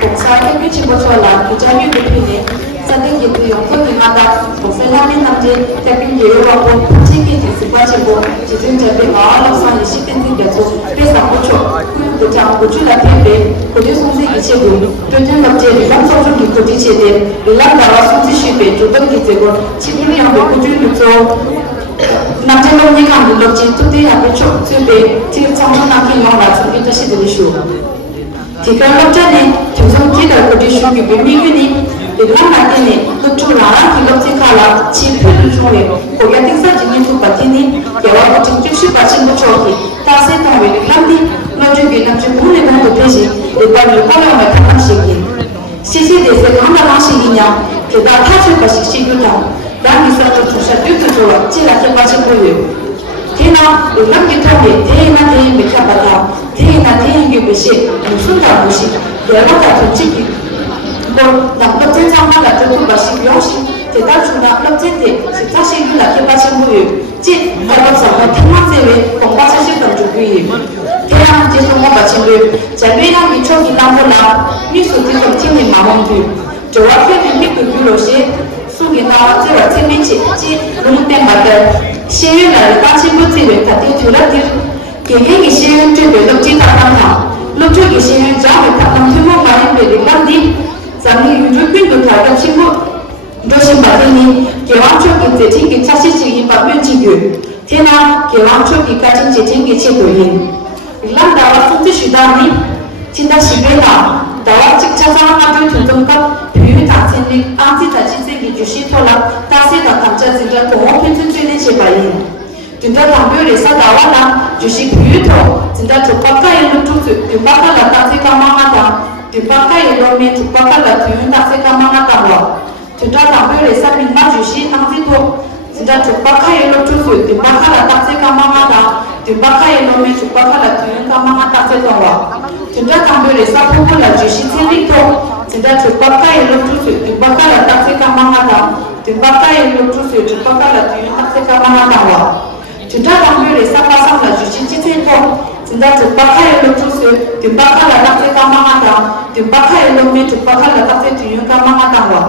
봉사에 미치고쳐라 기자유 대표님 사등 기부 용서기마다 목사님이 남지 대표 예우하고 지기 디스과시고 지진자비 마을락산이 시킨지 계속 배상고초 부장 고추라 대배 고대 송세 이체부 조준업체 리랑소주 기고지체대 리랑다와 송지시배 조등기제고 지구리양배 고준육소 남자놈이 감독지 투대하고 촉수배 지상문학기 영화를 기자시들이시오 디갈럽자네 정성지가 고지슈기 비미균이 이랑나테네 노출라라 기럽지칼라 지표를 중에 고야 띵사진이 두바티니 여와 정직시 받침도 저기 다세 통외를 한디 너주기 남주 부문에 반도 되지 일반을 허용을 탐방시기 시시대세 한다방식이냐 게다 타출 것이 시규다 남기서도 주사 뜻으로 찌라게 빠지고요 대나 의랑기 통에 대나 대인 메카바다 대나 대인기 것이 무슨 다무시 여와다 정직이 뭐 남lov진 상마다 듣고 마시기 역시 대단중 남lov진데 식사시 율라게 빠지고요 찌 어법상은 택만세회 공바사시 등주구이 대나 제송과 마치고요 자외랑 미초기 땅볼라 미수기 동팀의 마몽들 저와 표준 미끄규로시 수기나 제와 체미치 찌 룸땡 마들 시윤을 따지부지를 다대주라들 개개기 시윤 쪽을 럭지 다방하 럭쪽이 시윤 자을 다방 투모가인 베리간디 장리 유주빈도 다가 친구 도신 받으니 개왕초기 제진기 차시직이 박면지규 테나 개왕초기 가진 제진기 체도인 일란다와 송지슈다니 진다 시베나 다와 직차상하주 tuntumka pyu tatsinlik anti tatsinlik jushi thola tase da tamcha zinga tomo pinchunchune chebayin tunda tambyo resa dawa na jushi pyu tho zinda chupaka yelu tu tupaka la tase kamanga ta tupaka yelu me tupaka la tyu tase kamanga ta wa tunda tambyo resa minma jushi anti tho zinda chupaka yelu tu tupaka la tase kamanga ta tupaka yelu me tupaka la tyu kamanga ta se wa tunda tambyo resa pupu la jushi tilik tho zinda tupaka yelu tu tupaka la tase kamanga ta tupaka yelu tu tupaka la tyu tase kamanga ta wa tunda tambyo resa pasang la jushi tilik tho zinda tupaka yelu tu tupaka la tase kamanga ta tupaka yelu me tupaka la tase tyu kamanga ta wa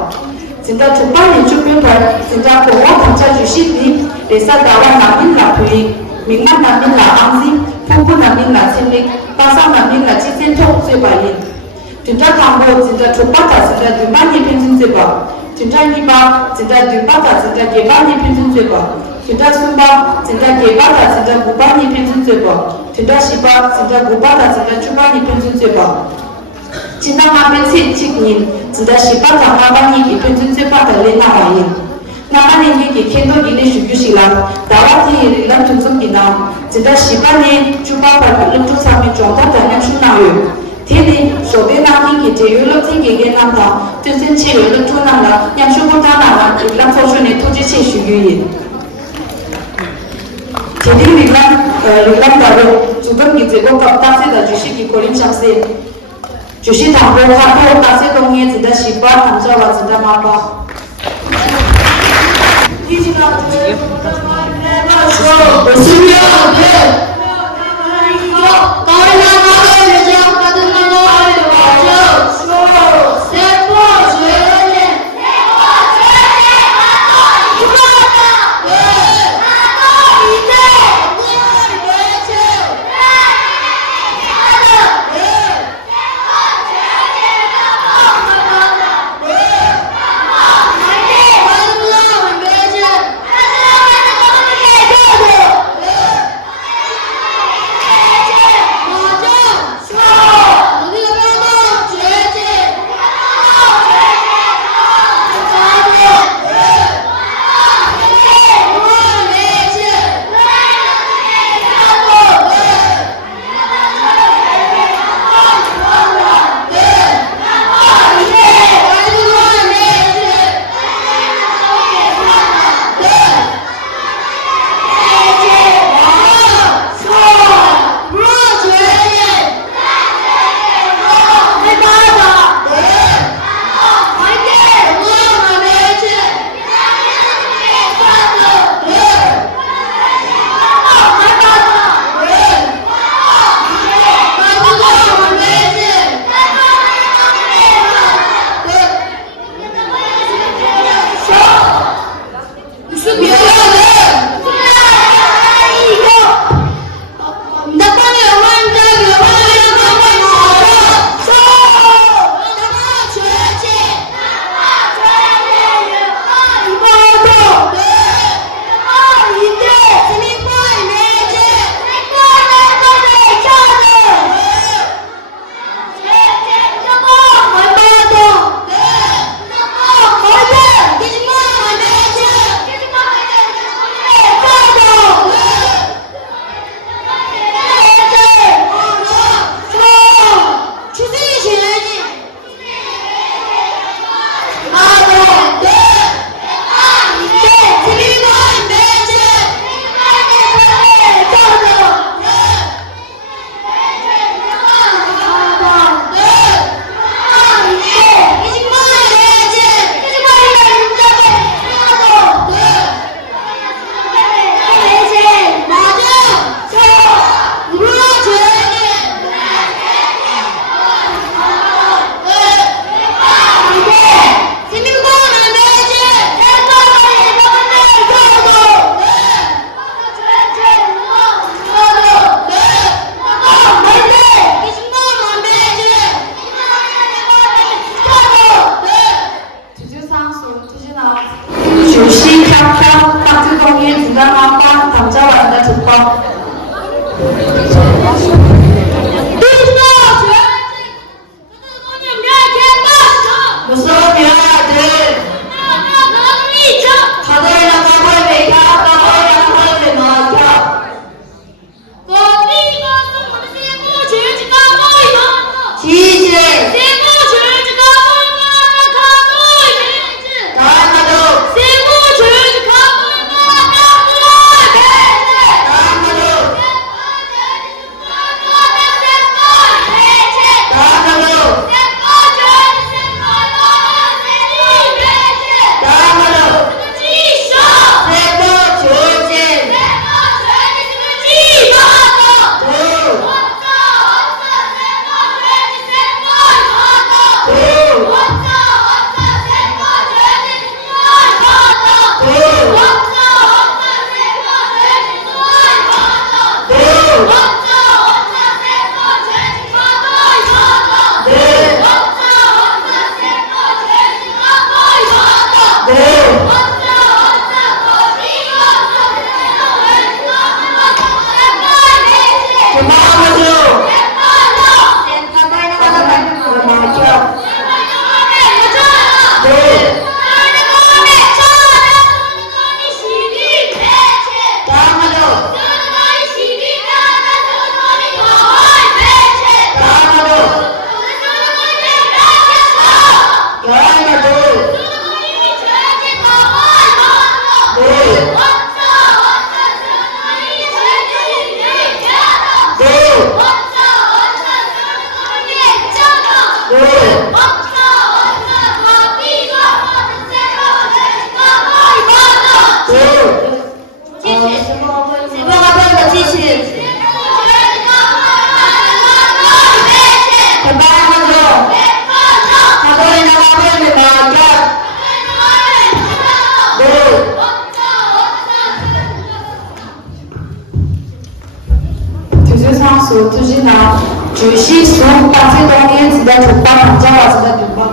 zinda tupani chupyo par zinda kowa tamcha jushi ni resa dawa namin la pui mingman namin la amzi pupu namin la tilik pasang namin la tilik tho sebayin tunda tambo zinda tupata zinda dumani pinjin seba tunda niba zinda dupata zinda gebani pinjin seba tunda sumba zinda gebata zinda gubani pinjin seba tunda shiba zinda gubata zinda chubani pinjin seba 진짜 마음에 치치긴 진짜 시바타 마방이 깊은 진짜바타 레나와인 나만이 이게 캔도기네 슈규시라 다와티 이런 중성기나 진짜 시바네 주바바 르투 사미 정답다냐 슈나요 테네 소베나기 제율로 팅게게 남다 뜻은 르투나라 양슈고다나라 이런 소션에 토지치 슈규인 제디 리람 주변기 제고 갑다세다 주시기 고림 샵세 주시 당보 화토 다세 동에 진짜 시바 담자와 진짜 마바 이지가 내가 줘 보시면 돼 이거 가을나 가을 여자 받은 거 맞아 세포 죄네 主席从大些东西子的主办参加了子的主办。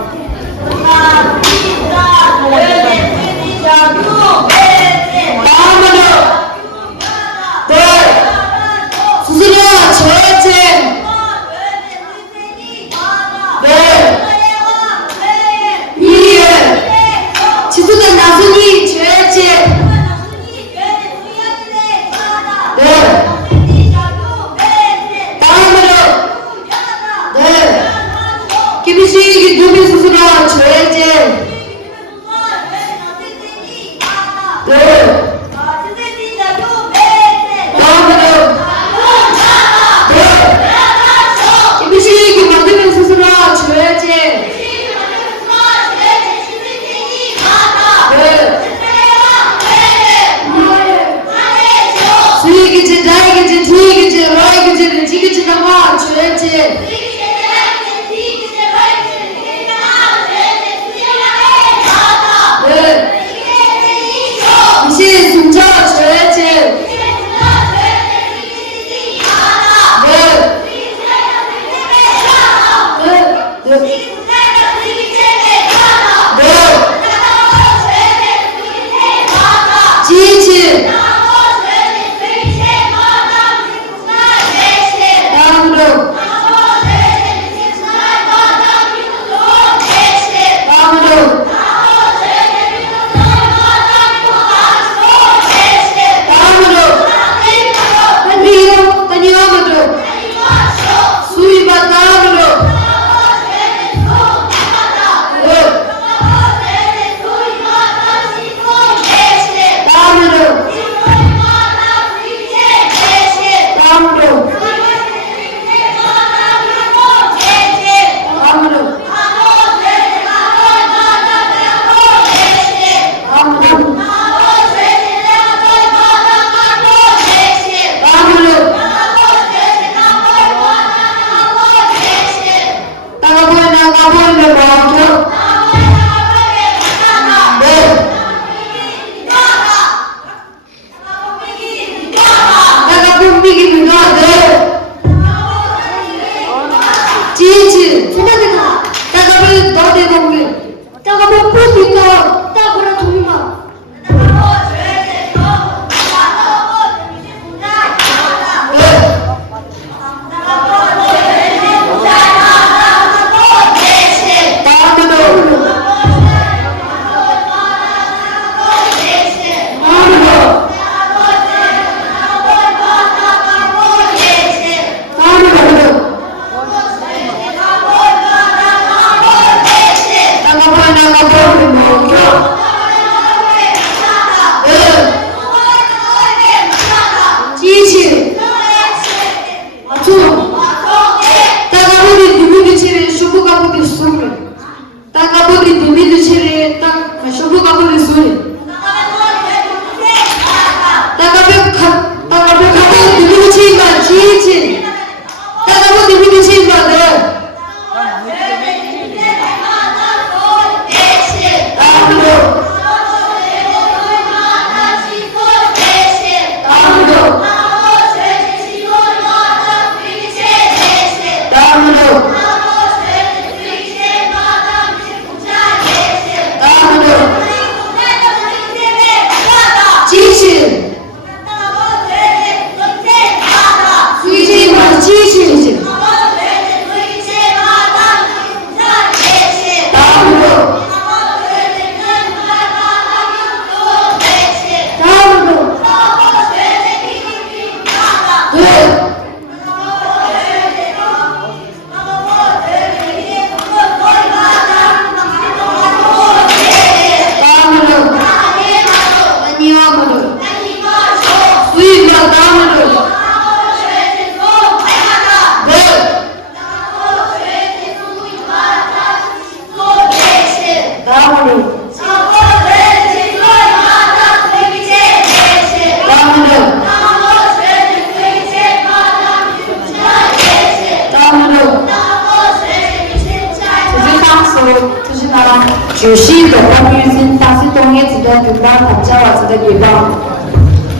主席的关于新大西东叶子的主办参加了子的举办。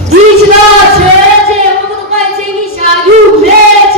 一起的全体，我们都快请一下，有热情，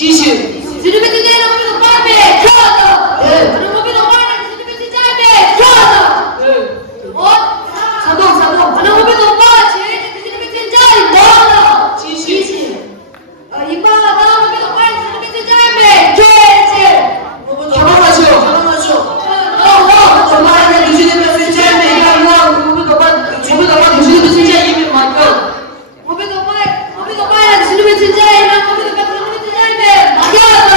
继续。 지르베 디자인 호비도 빨리 켜다. 호비도 빨리 지르베 디자인 켜다. 자동. 호비도 빨리 지르베 디자인 넣어다. 继续。 이봐라 호비도 빨리 지르베 디자인 켜지. 결혼하시오. 정말 누시는 디자인에 가면 호비도 빨리 누시는 디자인이 맞고. 호비도 빨리 지르베 디자인 호비도 빨리 지르베 디자인 맡겨다.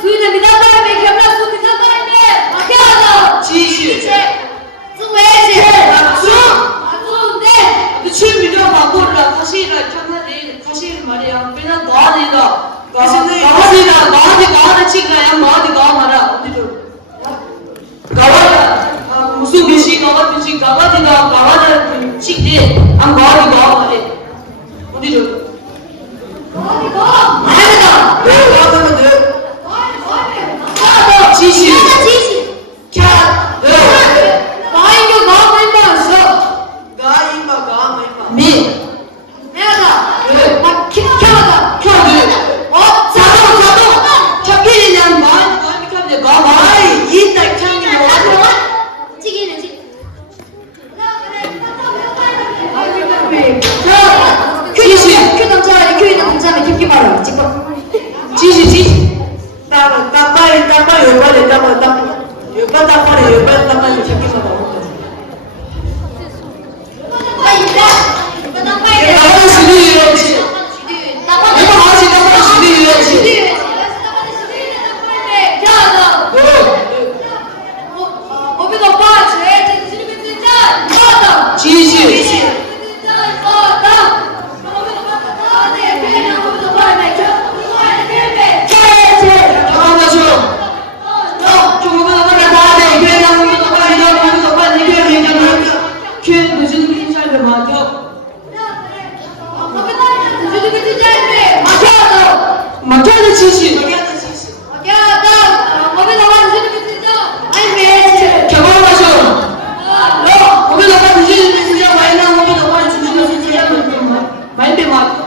수인의 미담바람에 겸라 수 미담바람에 맡겨다. 继续。 수고해야지. 네. 취미가 바꾸라. 다시라 편하지. 다시 말이야. 그냥 너한테다. 너한테 찍어야 너한테 말아. 어디로? 가와라. 무슨 글씨 가와다 찍지. 안 너한테 말해. 어디로? 말해다. 가면 돼. 继续。 마인교 마음만 미. 내가다. 네. 켜다. 자동. 켜기는 마음이 켜는데 마음이 이따 켜는 거. 찌기는 큐 남자 큐 있는 남자는 캡기 말아. 찍어. 继续。 딱 빨리 잡기만 하고. 나가는 수리해야지. 내가 마치 나가는 수리해야지.继续。 맞춰야继续。 결혼하셔. 거기다가 드시는 진짜 많이 나온 거기다가 주시는 진짜 많이 빼마.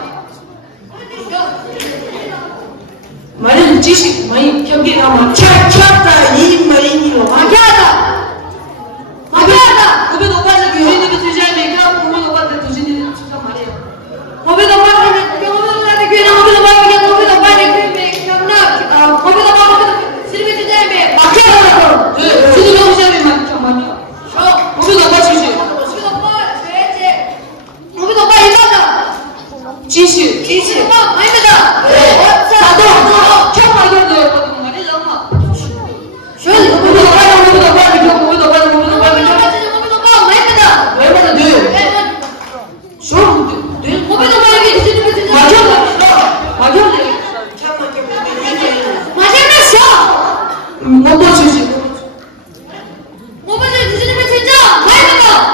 말은 지식 많이 경기가 막 켰다 이 머리로. 거기다 오빠는 교수님이 드시는 거 거기다 오빠는 드시는 진짜 말이야. 네, 주는 시험이 많죠, 많이요. 거기다 오빠 주시. 지식. 자동. 켜봐 이거 너 말이야, 엄마. 거기다 빨리 켜. 왜 말해, 네. 좀, 네. 막혔네. 뭐 주시.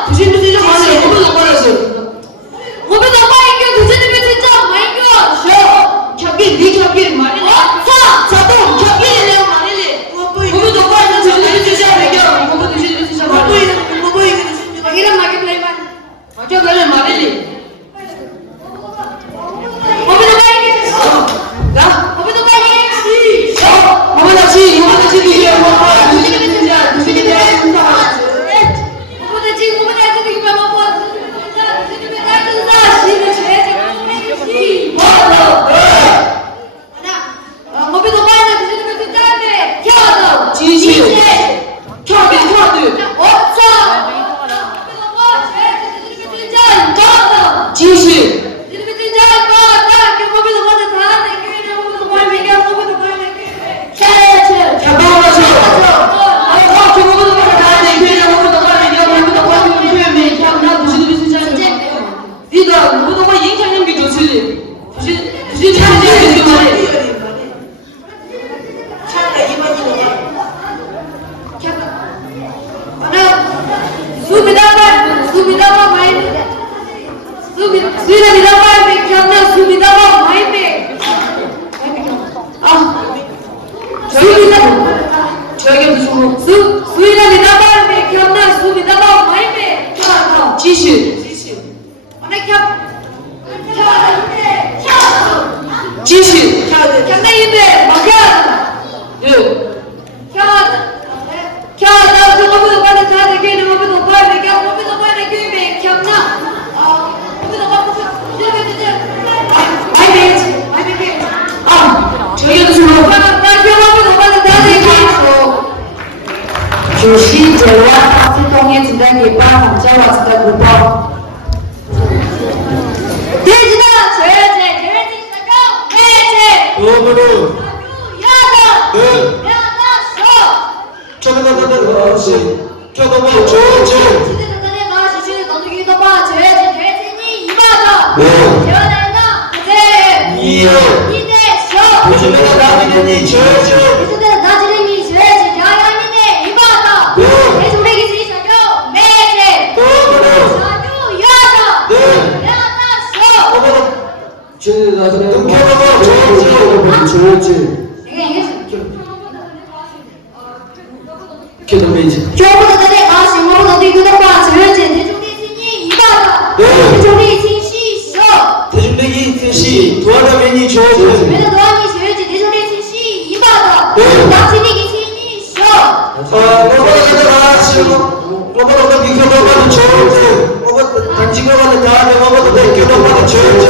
드시는 진짜 많이 거기다 빨리 켜기 말이야. 자동 켜기 내가 말이지. 거기다 빨리 드시는 진짜 매겨. 거기다 드시는 진짜 말이야. 막혀내는 말이지. 나? 거기다 지 드시는 지식. 지식. 제와 사스통의 진단계과 함자와 진단구법 돼지다 줘야지 돼지 사격 돼지 도으로 야다 네 야다 쳐다다다다 그렇지 쳐다보 줘야지 시대단에 가시 시대 너누기도 봐 줘야지 돼지니 이마다 네 재원하나 그대 이어 이대 쇼 요즘에는 나비는이 줘야지 이수대는 나지름이 줘야지 야야니네 이마다 네 돼지우레기 시 사격 매제 도으로 사교 야다 네 야다 쇼 어머나 쟤네 나중에 눈켜보고 줘야지. 내가 얘기했어 걔놈이지. 교보다 전에 가시 모르도 디그도 봐 줘야지 돼지우레기니 이마다 네. 돼지우레기 시 쇼 대중대기 대시 도와라면이 줘야지 왜냐 너한이 줘야지 돼지우레기 시 이마다 네. 낙지니기 시니 쇼 어머나 비켜봐도 줘야지 어머 단지가가는 다음에 어머나 비켜봐도 줘야지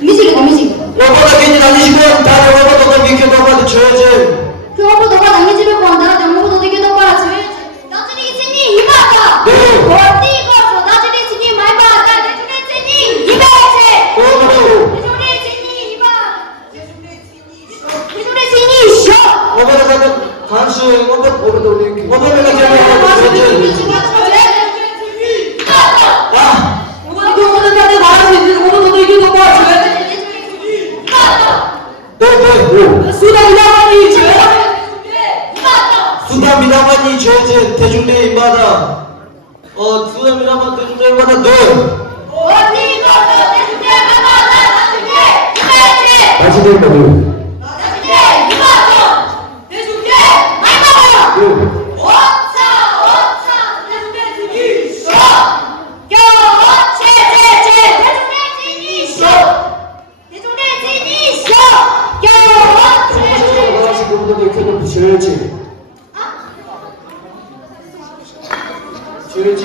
미지가 미지 어머나 괜히 다니시고 다음에 어머나 비켜봐도 줘야지 그 오빠 너가 남의 집에 간다 내 몸도 되게 더 봐라 줘야지 나중에 있으니 이마다 네. 어디가 저 나중에 있으니 말마다 내중에 있으니 이마지 어머나 내중에 있으니 이마 내중에 있으니 쇼 어머나 가면 간수 어머나 오늘도 우리 어머나 가면 줘야지 아 네네 수담이라만이 줘야지 대중대 인마다 수담이라만 대중대 인마다 네 나중에 먹을. 지금부터 걔놈 줘야지. 줘야지.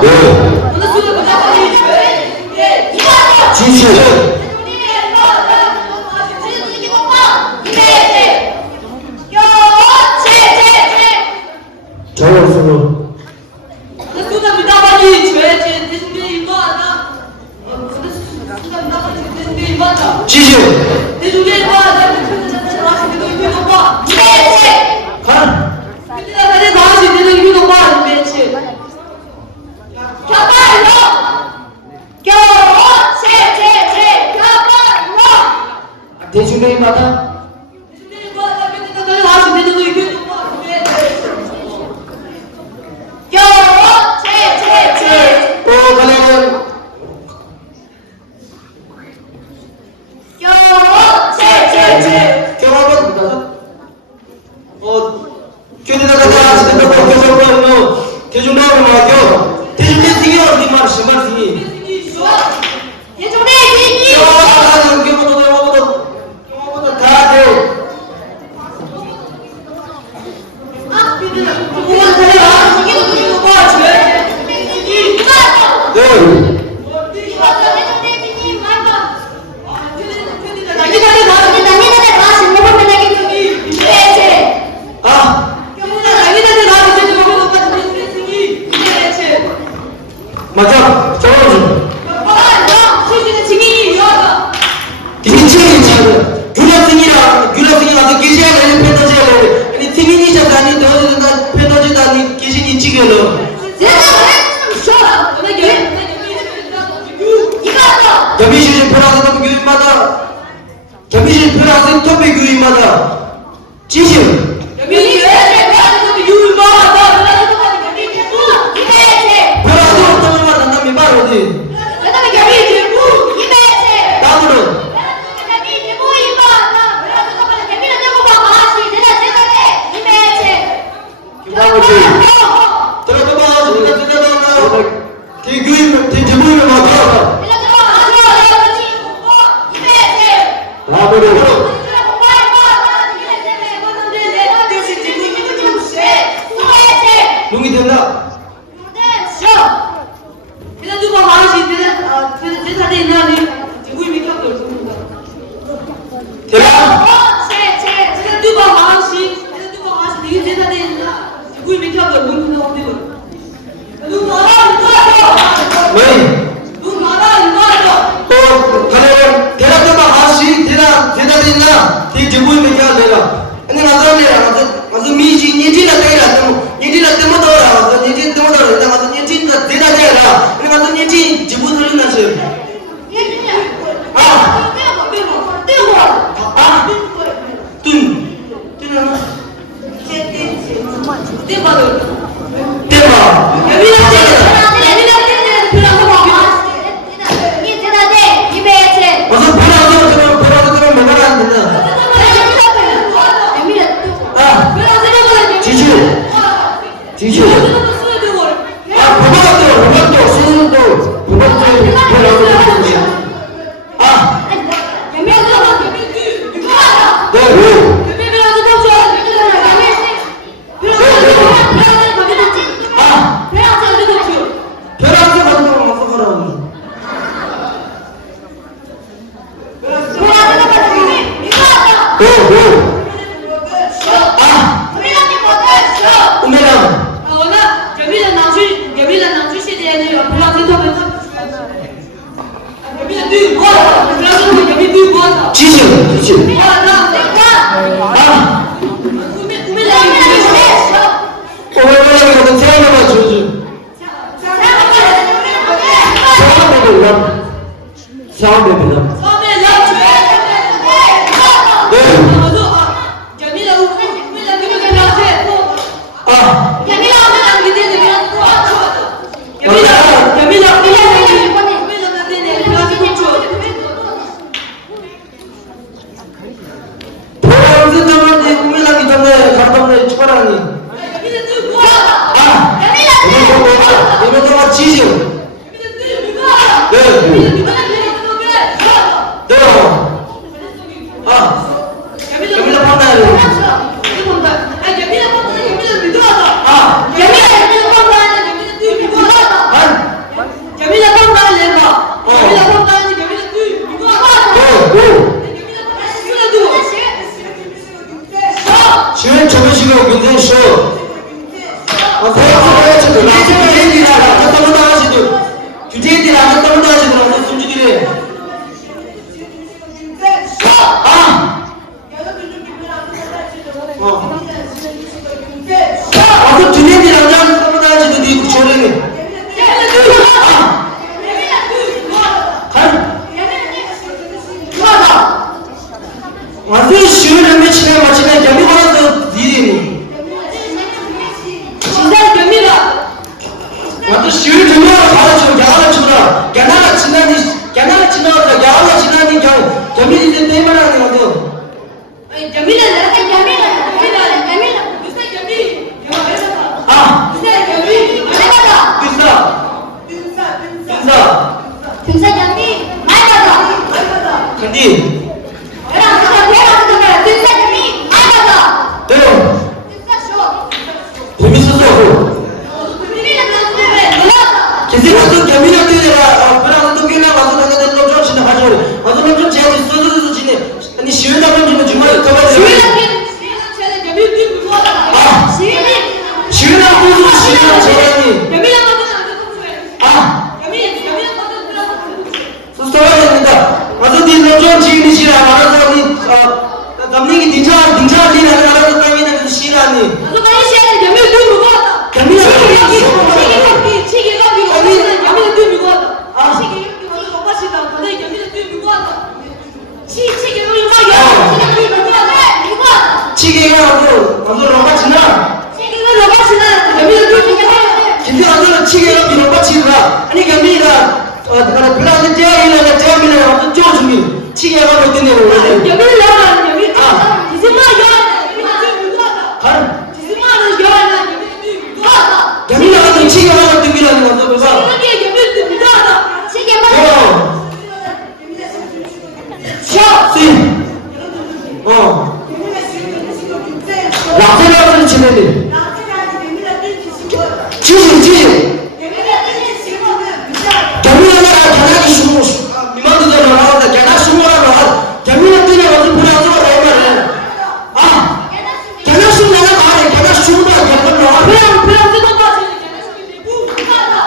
네 지시 자연스러워. 지시 간 대중대마다 가려면 경험은 교대다가 시대다가 교섭하며 대중나오는 말이요 대중대 생이 어디 말 심한 생이 경험은 다 돼요 네 아 맞아 잡아줘 이게 책임지거든 균형승이라서 기시야 되는 펜더지야 돼 아니 팀이니 자다니 너는 펜더지다니 기신이 찍어요 겸이실 편하는 교육마다 겸이실 편하는 토픽 교육마다 지시 편하는 어떤 말 한다면 말 어디 다음으로 들어봐봐 우리가 들어봐봐 교육 대부분을 맞아 다음으로 용이 된다 지부이 메야 내가 아니 가서 내가 가서 미지 니지나 내가 니지나 때문에 가서 니지 때문에 가서 니지나 대다 내가 아니 가서 니지 지부 들으나 지 아 뚱 대박 어서 보라고 들으면 뭐가 안 된다 지주 아 도박도 수능도 도박도 아 네 벼락도 가서 먹어라고 우메랑 지주 아 오메랑이거든 태어나봐 주주 사업입니다 보라는 때문에 우메랑이 때문에 가르쳤네 축하라니 이거 동안 지주 여기다 판다야 지금 저번시고 굉장히 쇼 규제인들이 안했다고 하시죠 규제인들이 안했다고 하시더라고 숨지들이 그 규제인들이 안했다고 하시죠 니 조랭이 완전 시원한 며칠에 마치면 여기 가서 니리 완전 시원한 점이라고 가르쳐 야간을 쳐라 야간을 지나가다 야간을 지나니 겸이 이제 때만 하는 거죠 근데 재밌었어 계속 겸이나 때려라 그냥 또 끼나 와서 나가 좀 지나가죠 와서 좀 제한이 쏟아져서 지내 아니 시원하면 지금 주말에 가봐야 시원한 곳으로 시원한 제한이 써야 됩니다 와서 니좀 지금이시라 말아서 우리 남님이 닌자리라는 나라도 땅이나 시라니 치기가 아주 로마치나 근데 아주 치기가 비로마치나 아니 경민이가 블라드 제아이나 제아미나 아주 쪼주미 치기가 어떤 애로 원래 경민이가 아주 치기가 어떤 애라는 거죠 그래서 라테라는 지내니 지지 경민이가 견학이 숨어 미만두가 나왔다 견학 숨어라 나와 경민이 뜨냐 와서 불이 안 들어가 이 말이야 견학 숨 내가 가래 견학 숨어라 견학 나와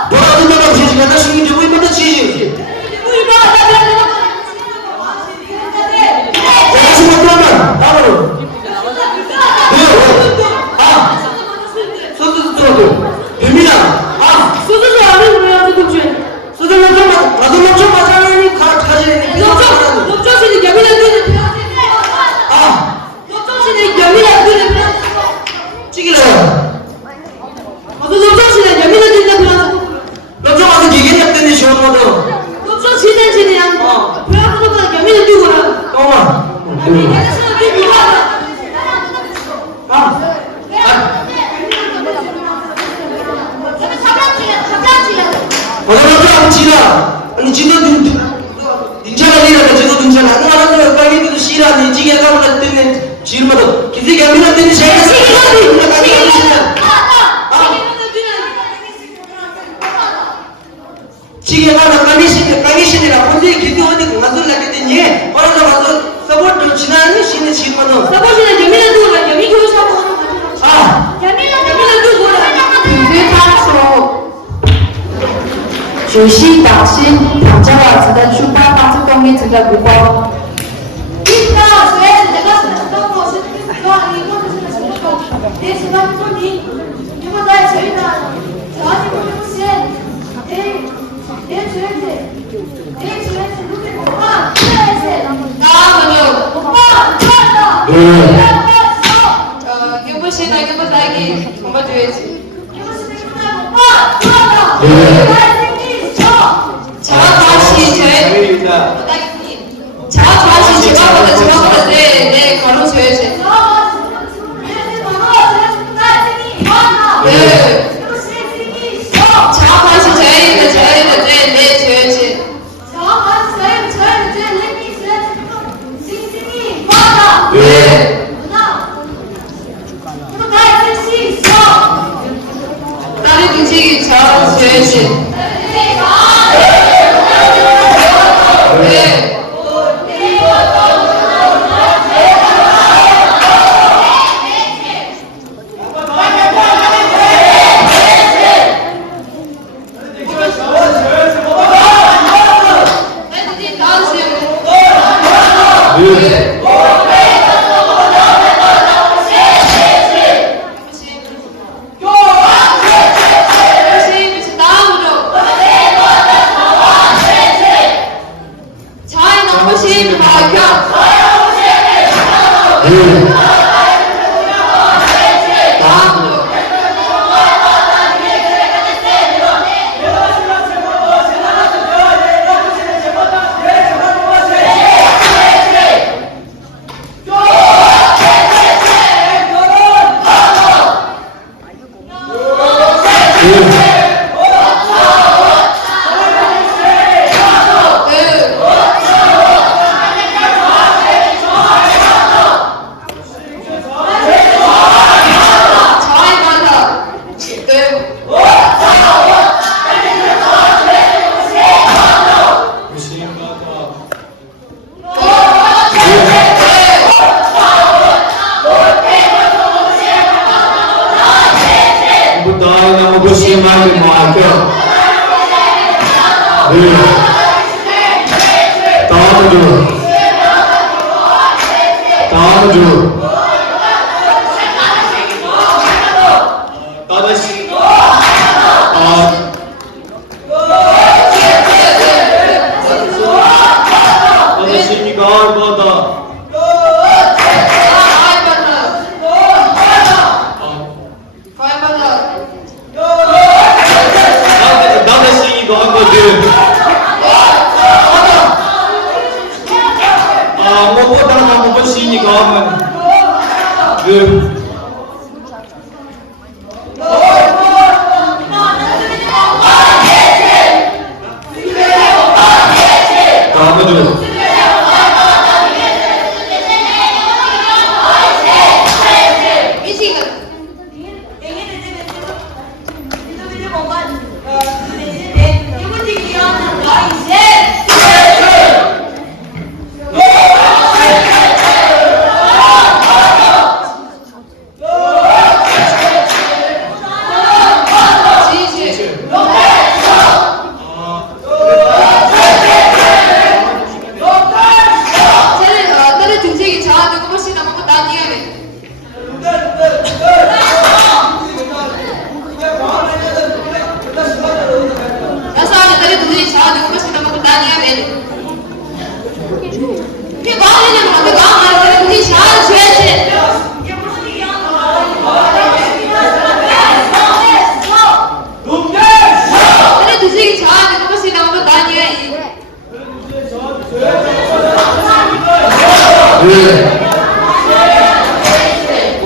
뭐라 듣다가 지지 견학 숨이 되고 이번에 지지 견학 숨어 들어가 따로 정도. 너 저 지단지냐? 배아프다 개미는 누구라? 어마. 개미는 누구라? 어머나 지라. 아니 지도 등차가 아니라 지도 등차가 안 나는 빨리 시라 니 지게 가면 되는 지르마도 기지 가면 되는 시가 지게 가면 까미시니라 혼자 기지 어디 가서 나게 되니 어디서 가서 서포트 지나니 시는 지르마도 서버시는 개미는 누구라? 개미 교육 사고 아 개미는 누구라? 品对他说，主席党心躺着老子的书包放在后面整个鼓包。 여보시나기 정말 줘야지. 자아과시 저의 자아과시 제가보다 내 가로 줘야지. 자아과시 저희는 내 줘야지. 네. 딸이 등치기 잘 줘야지. 네.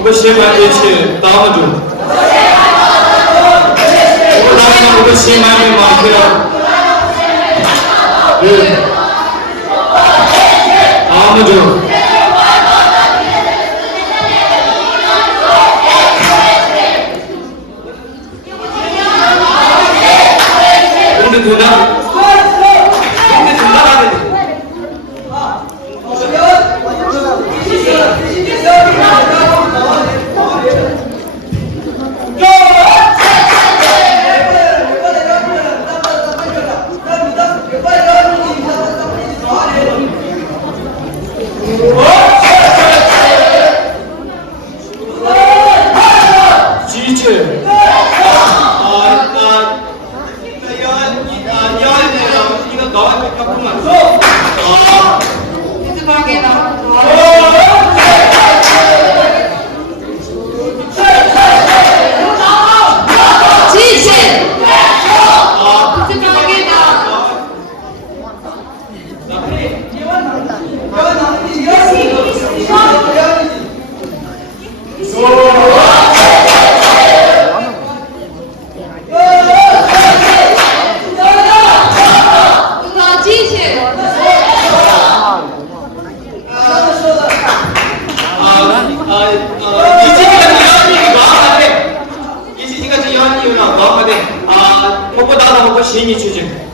我写满这些打不住。我打算我写满没马去了。打不住。근데 누나? 근데 누나가 돼. 지지. 신이 주제.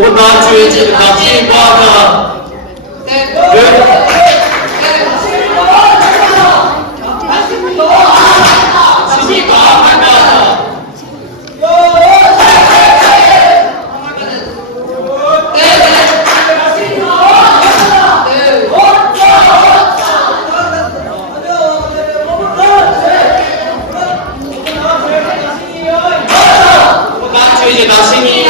我拿去这个拿去把它。이제 나싱이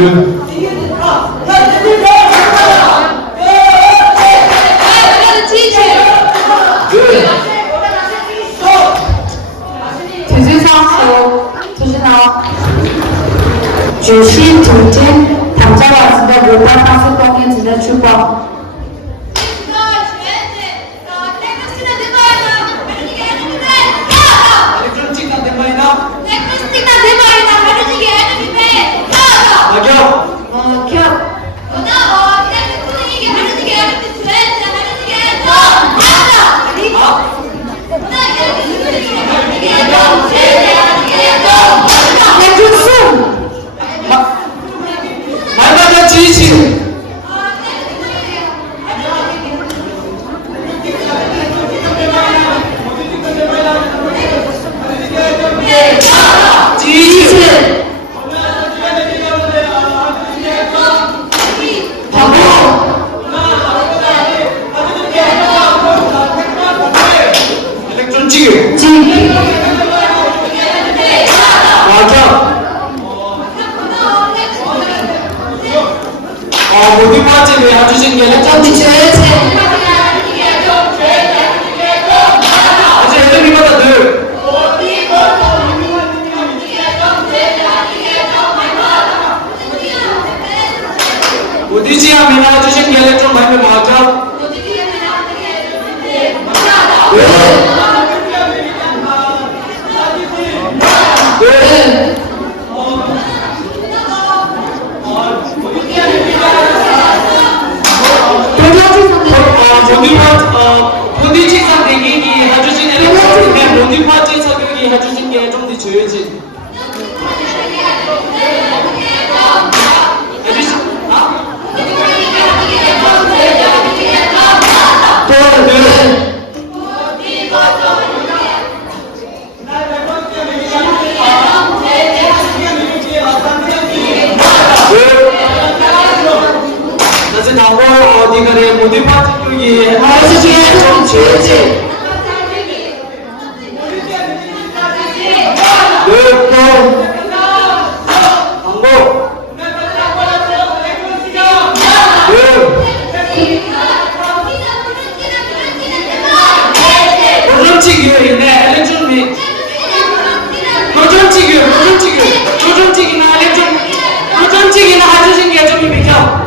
体制上说，就是呢，举行组建唐家老师的文化方式方面值得去光。 엘렉트론 찍는 데만이나 말마다 지지 엘렉트론 찍음 모든 과제를 해주신 게 엘렉트론 찍음 아주 애들이마다 늘 어디지 하면 해주신 게 엘렉트론 발표 맞아? 모든 책상 대기기 해주신 엘렉트론 모든 과제 서격이 해주신 게 좀 더 줘야지 나중에 나고 어디가 내 모든 과제 교육이 해주신 게좀 줘야지 도전치기나 해주신 게 좀 비켜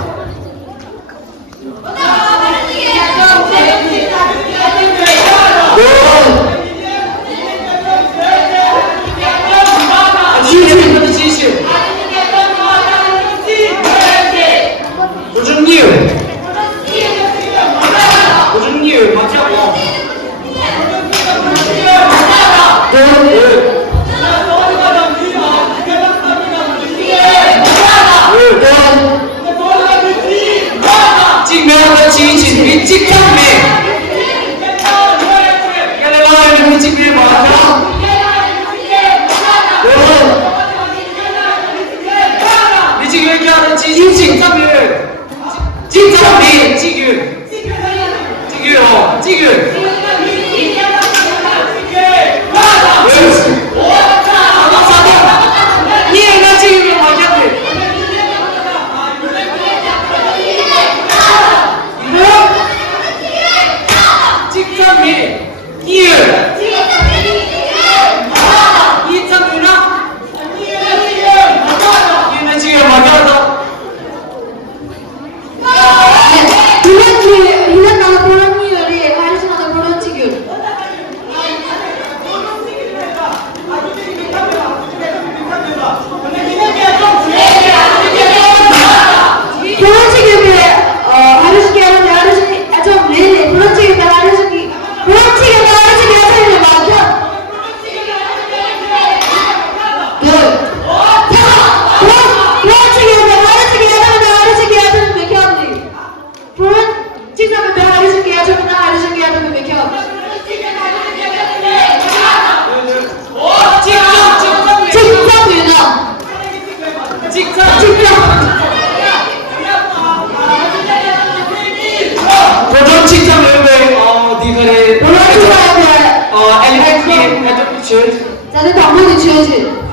나는 방문이 줘야지.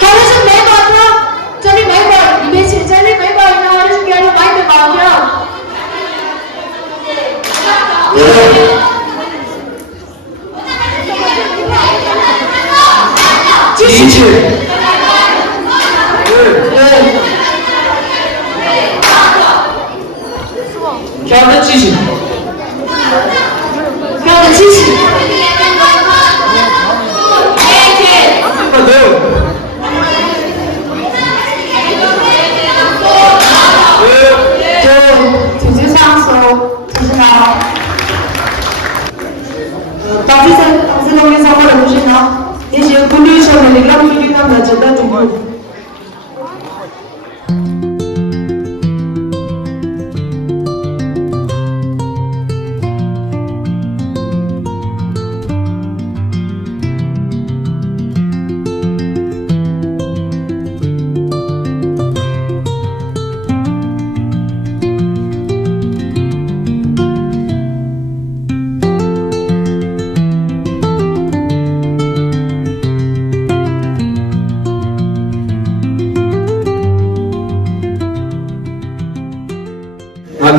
Cái đó xin mấy bò chưa? Cho đi mấy bò, đi bên xin cho đi mấy bò nào, nó xin kia nó mấy bò chưa?一切，挑的继续，挑的机器。不走，请举上手，同志们。当这个面上或者不是呢？也许不绿色的，你让出去他们值得中国。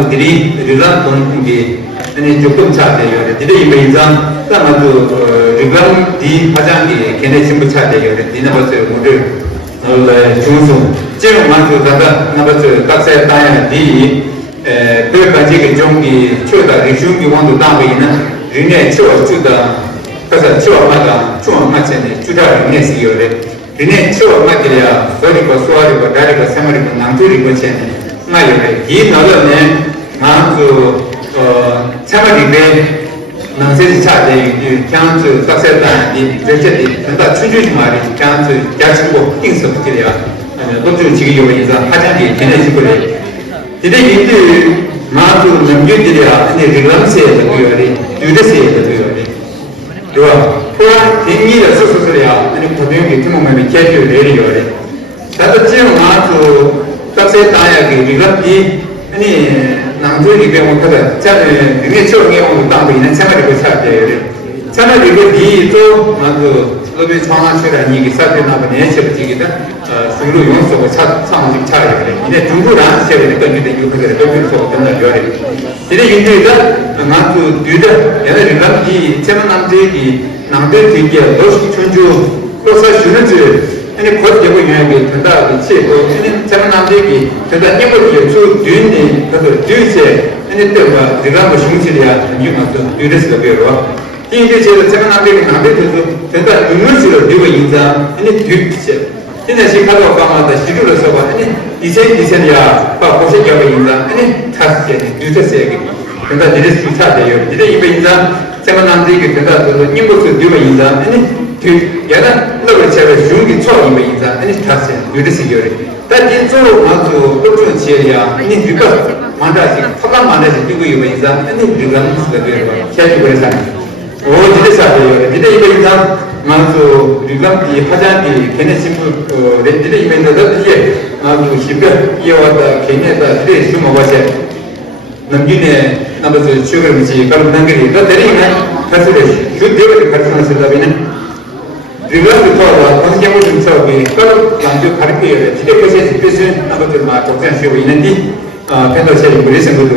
들이 르람 동풍기 아니 조금 차대요. 근데 이 매장 아마도 르람 디 화장기 걔네 전부 차대요. 근데 벌써 모두 중수 지금 만도 다다 나버스 각세 다야 디 그까지 그 종기 초다 리중기 원도 담배는 르네 초 주다 그래서 초마다 초마체네 주다 르네 시요래 르네 초마기야 버리고 소화리고 다리고 생활이고 남들이고 체네 나요래 이 나라네 아그 생활이배 난세지 차대 향수 싹세다 이 제제디 다 추주지 말이 향수 야치고 인서 붙이려 너도 지금 요인사 하장기 걔네 집을 이제 이들 마주 남겨들이야 근데 르람세에도 그거리 유대세에도 그거리 좋아 포란 댕기를 써서야 아니 고등학교 팀원들이 개별 내리요래 다들 지금 마주 싹세다야기 르람디 아니 남들이 배우거든 자네 능에 처음에 오는 땅도 있는 생활이 그 차대요 생활이 그 뒤도 마주 너비 청하시라는 얘기 사대나 보네 셔지기다 중로 용서고 상식 차려요. 이제 중부랑 세월이 끊기다 이거 그대로 끊기서 끝날 요래. 이제 인도에다 나도 뒤다 얘네들은 이 제만 남들 뒤에 도시 천주 그래서 주는지 아니 곧 되고 유행이 된다 그렇지. 아니 제만 남들이 된다 이거 주 뒤에 그래서 뒤에 아니 때가 내가 뭐 중실이야 이거도 뒤에서 배워. 이제 제가 남들도 된다 눈물로 되고 인자 아니 뒤에现在是看到刚刚的习主的时候，以前呀，把国学教给人家，他是有这些个，跟他这些出差的有，这一辈子，咱们南这个跟他就是你不是有个人家，就原来那个车的兄弟错一个人家，他是有这些有的，但你做嘛做都做企业呀，这个马达是，他干马达是这个有个人家，这个是个对吧？下去为啥？我这啥的有的，这一辈子。마저 리감기 화장기 걔네 친구 렌즈를 이면서 뒤에 아주 쉽게 이어왔다 걔네다 뒤에 좀 먹었지 남기네 나버서 추억을 미치 가로 남기리 더 데리면 가스를 그 대가리 가르쳐놨을라비는 리감기 토하다 방식을 좀 처음에 가로 남주 가르쳐야 뒤에 것에 집에서 나버서 막 독산 쉬고 있는데 펜더셀이 그래서 것도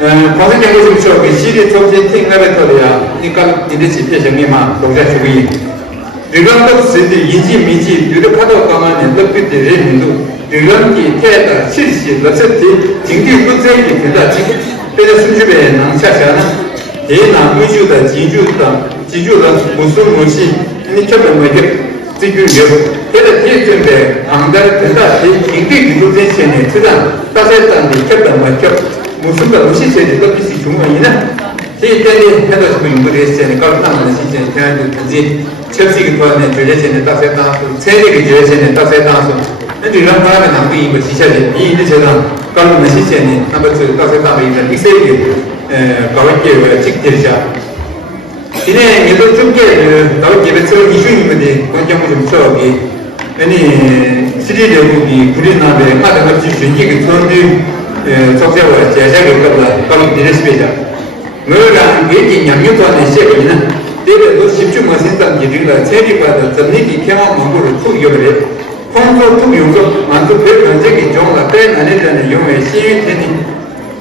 방식을 좀 처음에 시리 통제 팅나베터야 그러니까 이제 집에 정리만 독산 쉬고 르감도 쓰지 이지 미지 유럽하도 가만히 럭비들이 민도 르감기 태다 실시 러세티 징기 군세기 된다 지금 그래서 순주배 낭샤샤는 대나 의주다 지주다 무슨 무시 이 켜면 뭐게 지주요 그래서 뒤에 방달 된다 징기 군세체네 그다음 따세단이 켜면 뭐켜 무슨 거 무시세지 럭비시 중앙이나 이때는 해도 좀 연구를 했으니 깔끔한 시즌 대한민국 단지 첩식이 도안에 조제체는 따세다 세력이 조제체는 따세다 근데 이런 바람에 남기 이거 지셔야 이 일이 제가 깔끔한 시즌이 나버스 따세다 이런 익세기 가볍게 직대리자 이내 예도 중계 나올 예배처럼 이슈인데 관계물 좀 써기 아니 시리대국이 구리나베 마다같이 전기기 전기 적재와 제작을 걸라 깔끔 디레스베자 너랑 얘기 양육관의 시작이는 내가 너 집중 못했던 일이라 체리받아 전리기 경험 망고를 툭 이겨버려. 홍조 툭 용도 만두 별 변적이 좋은가 빼 나내자는 용의 시위 테니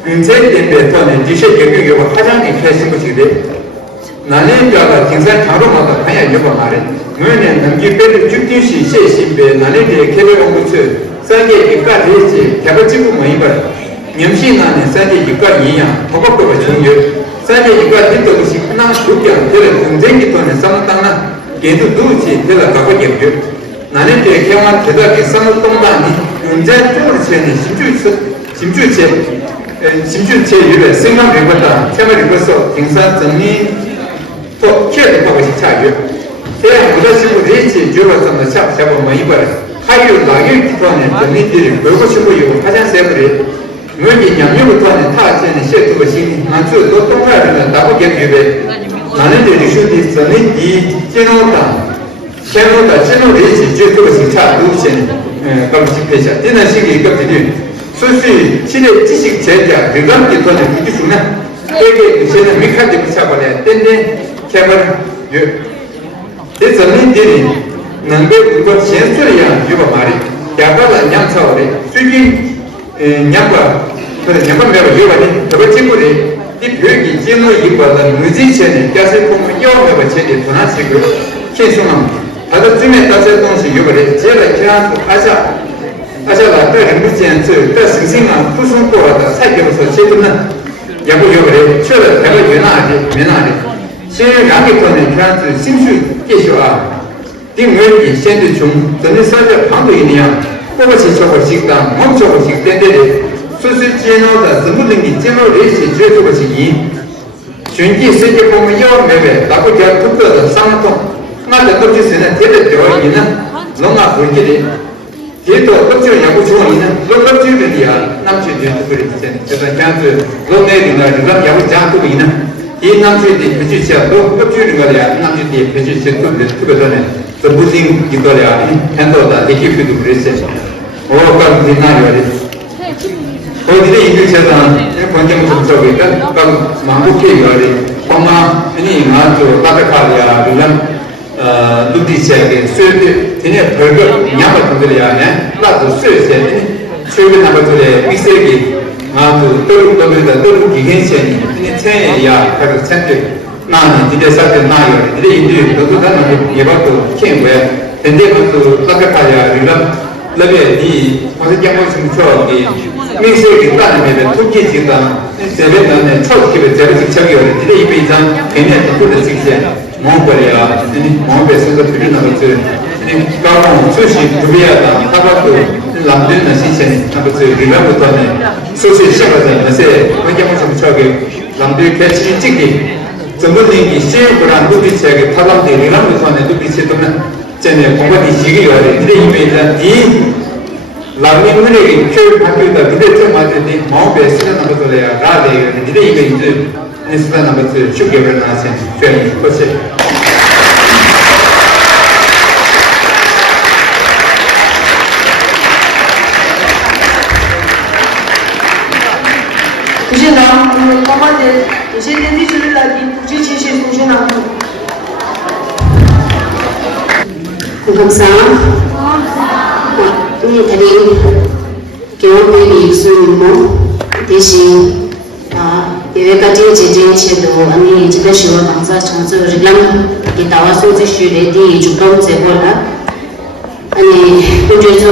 근처에 배터는 디셰 경영이 화장이 펴신 것이래. 나는 자가 등산 장로마다 가야 여봐 말해. 뭐는 남기 빼를 죽듯이 세신배 나는 제 개별 공부처 산계 입가 되지 개발지구 많이 봐. 염시 나는 산계 입가 이양 허벅거가 중요. 산계 입가 됐던 것이 하나 두개 되는 경쟁기 돈에 상당한 걔도 누지 되다 갖고 얘기해. 나는 제 경험 대답이 상동단이 굉장히 쪽으로 채는 심주체 유래 생각해봤다. 생각을 해봐서 등산 정리 또 키워도 하고 싶자요. 대학 무다시고 레이치 주로서는 샵 많이 봐요. 하유 나길 기반에 정리들이 걸고 싶어요. 가장 세버리 뭐지 양념부터는 타체는 셰트가 신이 만수 또 통과하는 나고 경유배 나는 이제 슈티 정리 제노다 제노 레이치 주로 신차 누구신 그럼 집회자 이런 식의 것들이 수시 시대 지식 제자 그런 기반에 굳이 주나 이게 저는 미카지 붙여버려 땐데 개발 이 전민들이 능배 그거 현수야 이거 말이 야가가 냥차오래 수진 냥과 그래서 냥과 매가 이거는 저거 친구들이 이 벽이 진로 이거는 무지체는 가서 보면 요매가 제일 도나시고 계속만 다들 쯤에 따서 동시 이거를 제가 그냥 아자가 또 행복지한테 또 생생한 후순보다 살펴서 제도는 야구 이거를 처를 내가 면하지现两个可能看是兴趣介绍啊，定位比现在从真的三在旁边一样，不过是小伙식당 멈춰고 식당들이 소수 제너다 전부등기 제너 레시 제조가 시기 전기 세계 보면 요 매매 나고 저 특별한 상통 나도 또 주스는 대대 되어 있는 농가 불길이 뒤도 껍질 야구 주원 있는 껍질들이야 남주들 그렇지 그래서 그냥 로네리나 이런 야구 장도 있는 이 남주들이 배주시야 또 껍질을 거야 남주들이 배주시 또 특별하네 또 무슨 기도야 핸도다 에키프도 그랬어 오감 디나리오리 어디에 인도체는 관계를 좀 저기 있다 각 망국해 요리 엄마 아니 맞죠 따뜻하리야 그냥 누디체게 수요일 되네 벌거 냐가 분들이야 나도 수요일에 수요일 나버들에 미세기 아그 또또 기겐센이 이 체야 그래서 센트 나는 이제 사실 나요 이제 인도 너도 다는 예바도 캠고야 근데 그 따뜻하리야 그냥 레벨 이 과정을 좀 저기 미세기 따르면 투기 지가 제베는 초기에 제베 직접이 어디 이 비장 괜히 또 직접 몽골이야 몽골에서 들리는 것들 가공 수시 두비야다 하바도 남들은 신체 아무튼 리라부터는 소시 시작하는 것에 환경을 좀 저기 남들 같이 찍기 전부들이 시행을 누비체에 타담들 리라부터는 누비체도는 전에 공부이 시기가 돼 이제 이메일은 이 라미문에게 표현 바뀌었다 근데 좀 맞는데 마음에 쓰는 것들이야 라데요 이제 이메일 쓰는 것들 쉽게 나서 표현이 그렇지 부신당 까마데 이제는 니들라기 부지치시 부신당 감사합니다. 이 다리 교육이 있으면 대신 여기까지 제제체도 아니 집에서 강사 청소 리람 기타와 소지 슈레디 주동 제보라 아니 그래서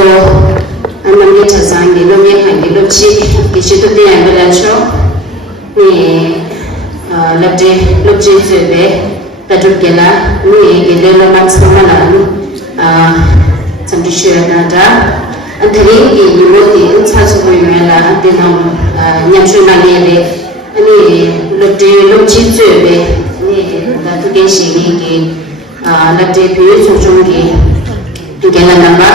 아무리 자산이 너무 한기롭지 기시도 돼야 되죠. 네 럽지 제베 다줄게라 네 게레라 만스마나 samdishirada antari ki yimoti utsasu yela denam nyamshunangele ani lochi tsebe ni da tugeshi ni ki latte pye chojongge tugela namba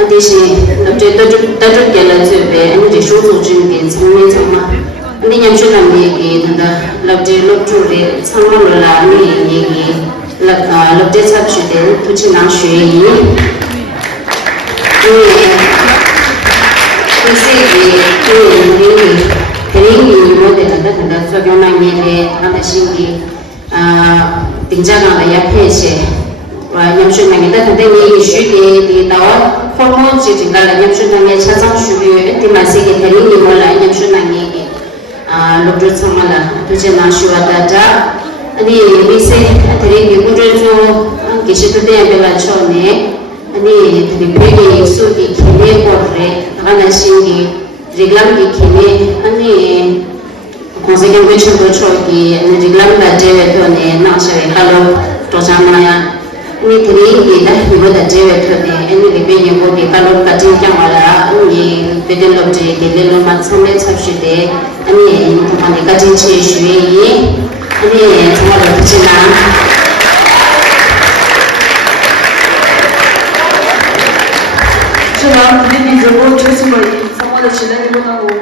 adishi latte taju gela tsebe ani de shojongge samne sama ani nyamshunangele ki da latte lokture samalola ni ni latte sabshide tuchina shwe 그리고 모델은 다 소경나게 하나씩이 등장하는 옆에서 냠순당에 다든지 쉬게 되다와 호르몬 지진갈 냠순당에 차상 쉬게 에티마세게 되니 몰라 냠순당에 로드 참말라 두제나 쉬와다자 아니 미세 아들이 미국에서 계시던데 배가 처음에 아니 그 배에 익숙이 기내 거래 하나 신기 리글람기 기내 아니 conseguentemente choque no diglam da deve tone na shere kalo to samaya ni tri ida hibo da deve tone eni le benye ko di kalo katin kyamara ni beden lobje de le lo matsame chapshide ani to mane katin che shwe yi ani tsamalo china是吗？你怎么就是说什么的起来你不能我